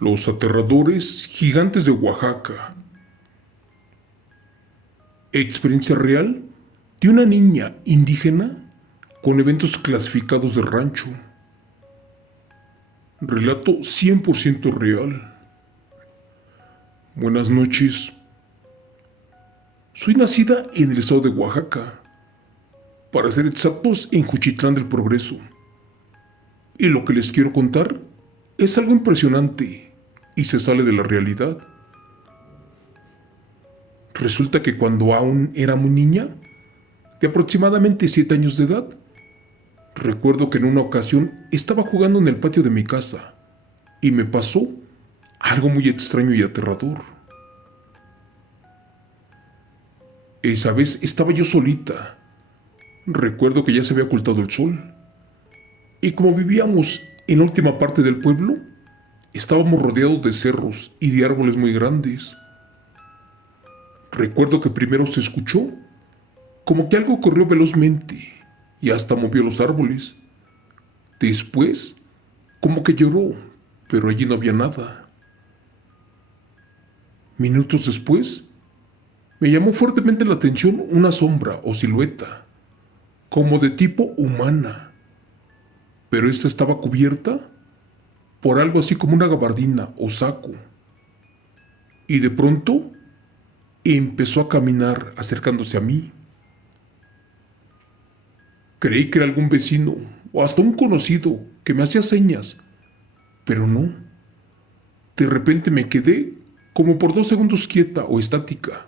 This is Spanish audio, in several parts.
Los aterradores gigantes de Oaxaca. Experiencia real de una niña indígena con eventos clasificados de rancho. Relato 100% real. Buenas noches. Soy nacida en el estado de Oaxaca, para ser exactos en Juchitlán del Progreso. Y lo que les quiero contar es algo impresionante y se sale de la realidad. Resulta que cuando aún era muy niña, de aproximadamente 7 años de edad, recuerdo que en una ocasión estaba jugando en el patio de mi casa y me pasó algo muy extraño y aterrador. Esa vez estaba yo solita. Recuerdo que ya se había ocultado el sol. Y como vivíamos en la última parte del pueblo, estábamos rodeados de cerros y de árboles muy grandes. Recuerdo que primero se escuchó como que algo corrió velozmente y hasta movió los árboles. Después, como que lloró, pero allí no había nada. Minutos después, me llamó fuertemente la atención una sombra o silueta, como de tipo humana, pero esta estaba cubierta por algo así como una gabardina o saco. Y de pronto empezó a caminar acercándose a mí. Creí que era algún vecino o hasta un conocido que me hacía señas, pero no. De repente me quedé como por 2 segundos quieta o estática,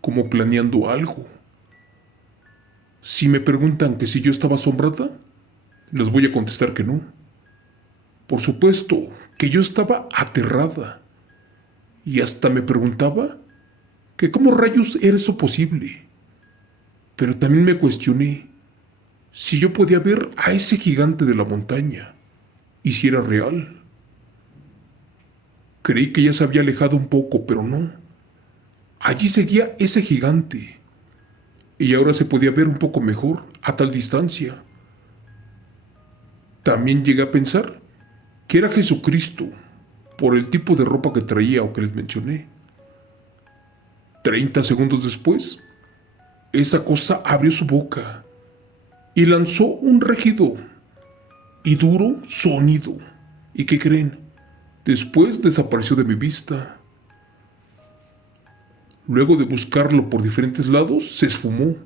como planeando algo. Si me preguntan que si yo estaba asombrada, les voy a contestar que no. Por supuesto que yo estaba aterrada y hasta me preguntaba que cómo rayos era eso posible. Pero también me cuestioné si yo podía ver a ese gigante de la montaña y si era real. Creí que ya se había alejado un poco, pero no. Allí seguía ese gigante y ahora se podía ver un poco mejor a tal distancia. También llegué a pensar que era Jesucristo por el tipo de ropa que traía o que les mencioné. 30 segundos después, esa cosa abrió su boca y lanzó un rígido y duro sonido. ¿Y qué creen? Después desapareció de mi vista. Luego de buscarlo por diferentes lados, se esfumó.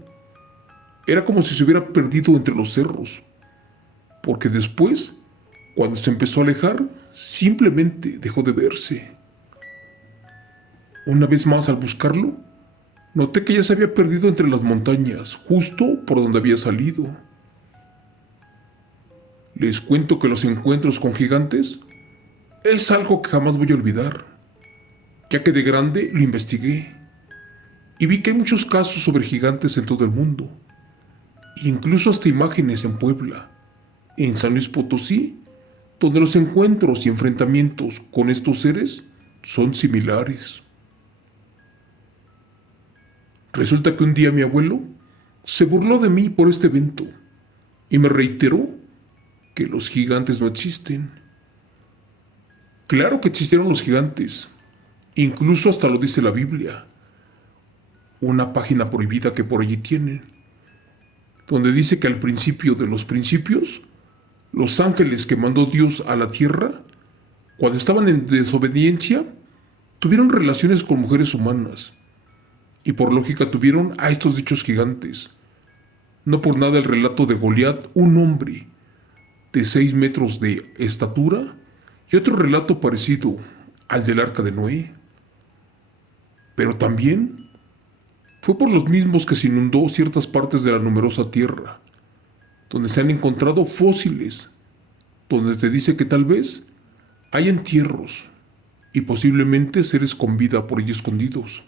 Era como si se hubiera perdido entre los cerros, porque después, cuando se empezó a alejar, simplemente dejó de verse. Una vez más al buscarlo, noté que ya se había perdido entre las montañas, justo por donde había salido. Les cuento que los encuentros con gigantes es algo que jamás voy a olvidar, ya que de grande lo investigué y vi que hay muchos casos sobre gigantes en todo el mundo, incluso hasta imágenes en Puebla, en San Luis Potosí, donde los encuentros y enfrentamientos con estos seres son similares. Resulta que un día mi abuelo se burló de mí por este evento y me reiteró que los gigantes no existen. Claro que existieron los gigantes, incluso hasta lo dice la Biblia, una página prohibida que por allí tienen, donde dice que al principio de los principios, los ángeles que mandó Dios a la tierra, cuando estaban en desobediencia, tuvieron relaciones con mujeres humanas y por lógica tuvieron a estos dichos gigantes. No por nada el relato de Goliat, un hombre de 6 metros de estatura, y otro relato parecido al del arca de Noé. Pero también fue por los mismos que se inundó ciertas partes de la numerosa tierra, donde se han encontrado fósiles, donde te dice que tal vez hay entierros y posiblemente seres con vida por allí escondidos.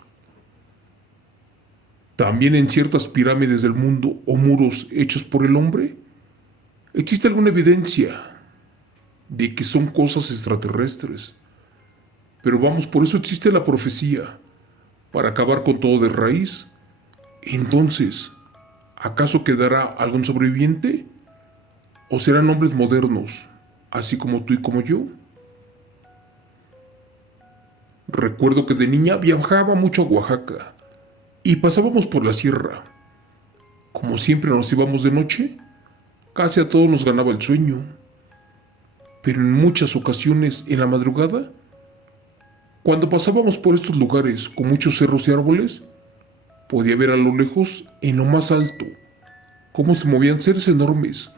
También en ciertas pirámides del mundo o muros hechos por el hombre, existe alguna evidencia de que son cosas extraterrestres. Pero vamos, por eso existe la profecía, para acabar con todo de raíz. Entonces, ¿acaso quedará algún sobreviviente? ¿O serán hombres modernos, así como tú y como yo? Recuerdo que de niña viajaba mucho a Oaxaca y pasábamos por la sierra. Como siempre nos íbamos de noche, casi a todos nos ganaba el sueño, pero en muchas ocasiones en la madrugada, cuando pasábamos por estos lugares con muchos cerros y árboles, podía ver a lo lejos, en lo más alto, cómo se movían seres enormes,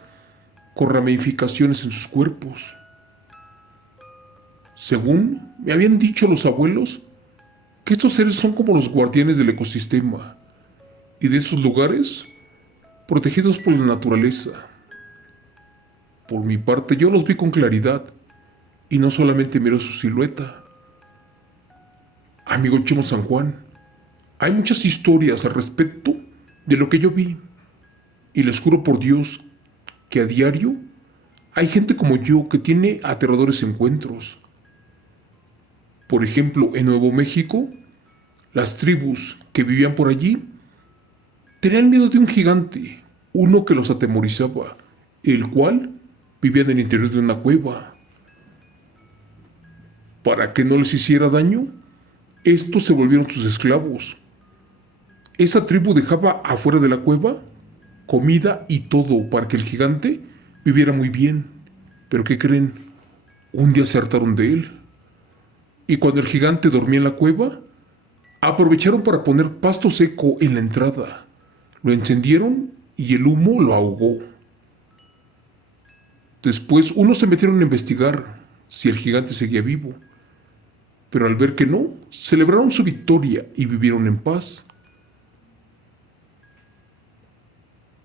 con ramificaciones en sus cuerpos. Según me habían dicho los abuelos, que estos seres son como los guardianes del ecosistema y de esos lugares protegidos por la naturaleza. Por mi parte, yo los vi con claridad y no solamente miré su silueta. Amigo Chimo San Juan, hay muchas historias al respecto de lo que yo vi y les juro por Dios que a diario hay gente como yo que tiene aterradores encuentros. Por ejemplo, en Nuevo México, las tribus que vivían por allí tenían miedo de un gigante, uno que los atemorizaba, el cual vivía en el interior de una cueva. Para que no les hiciera daño, estos se volvieron sus esclavos. Esa tribu dejaba afuera de la cueva comida y todo para que el gigante viviera muy bien. Pero ¿qué creen? Un día se hartaron de él. Y cuando el gigante dormía en la cueva, aprovecharon para poner pasto seco en la entrada. Lo encendieron y el humo lo ahogó. Después unos se metieron a investigar si el gigante seguía vivo. Pero al ver que no, celebraron su victoria y vivieron en paz.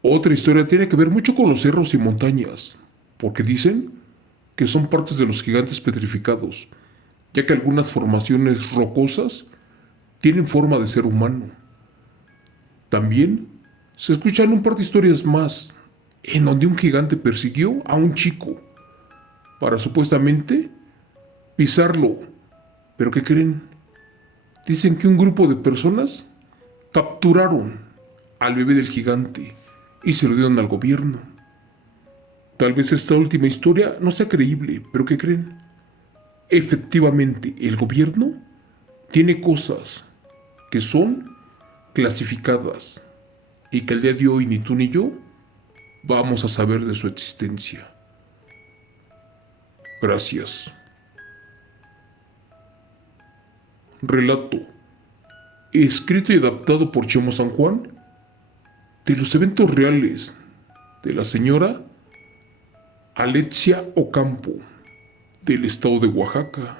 Otra historia tiene que ver mucho con los cerros y montañas, porque dicen que son partes de los gigantes petrificados, ya que algunas formaciones rocosas tienen forma de ser humano. También se escuchan un par de historias más, en donde un gigante persiguió a un chico para supuestamente pisarlo. ¿Pero qué creen? Dicen que un grupo de personas capturaron al bebé del gigante y se lo dieron al gobierno. Tal vez esta última historia no sea creíble, pero ¿qué creen? Efectivamente, el gobierno tiene cosas que son clasificadas y que al día de hoy ni tú ni yo vamos a saber de su existencia. Gracias. Relato, escrito y adaptado por Chimo San Juan, de los eventos reales de la señora Alexia Ocampo, del estado de Oaxaca.